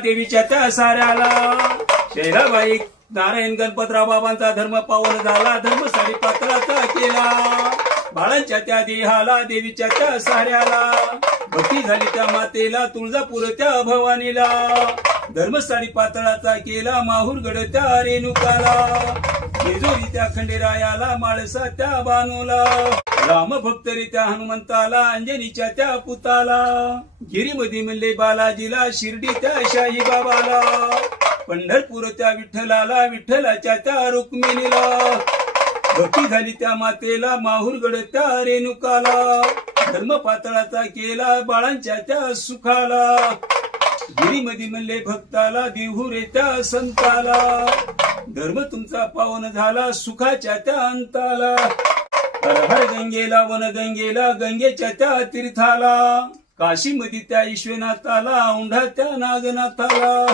देवीच्या त्या साऱ्याला शैलाबाई नारायण गणपतराव बाबांचा धर्म पावन झाला, धर्म साडी पातळाचा केला. बाळांच्या त्या देहाला देवीच्या त्या साऱ्याला भक्ती झाली त्या मातेला, तुळजापूर त्या भवानीला. धर्मस्थळी पातळाचा केला, माहूरगड त्या रेणुकाला. जेजुरी त्या खंडेरायाला, माळसा त्या बानूला. राम भक्तरी त्या हनुमंताला, अंजनीच्या त्या पुताला. गिरीमध्ये म्हणले बालाजीला, शिर्डी त्या शाही बाबाला. पंढरपूर त्या विठ्ठलाला, विठ्ठलाच्या त्या रुक्मिणीला. भक्ती झाली त्या मातेला, माहूरगड त्या रेणुकाला. धर्म पातळाचा केला, बाळांच्या त्या सुखाला. गिरीमध्ये म्हणले भक्ताला, देहुरे त्या संताला. धर्म तुमचा पावन झाला, सुखाच्या त्या अंताला. हर हर गंगेला, वन गंगेला, गंगेच्या त्या तीर्थाला. काशीमध्ये त्या ईश्वरनाथाला, औंढा त्या नागनाथाला.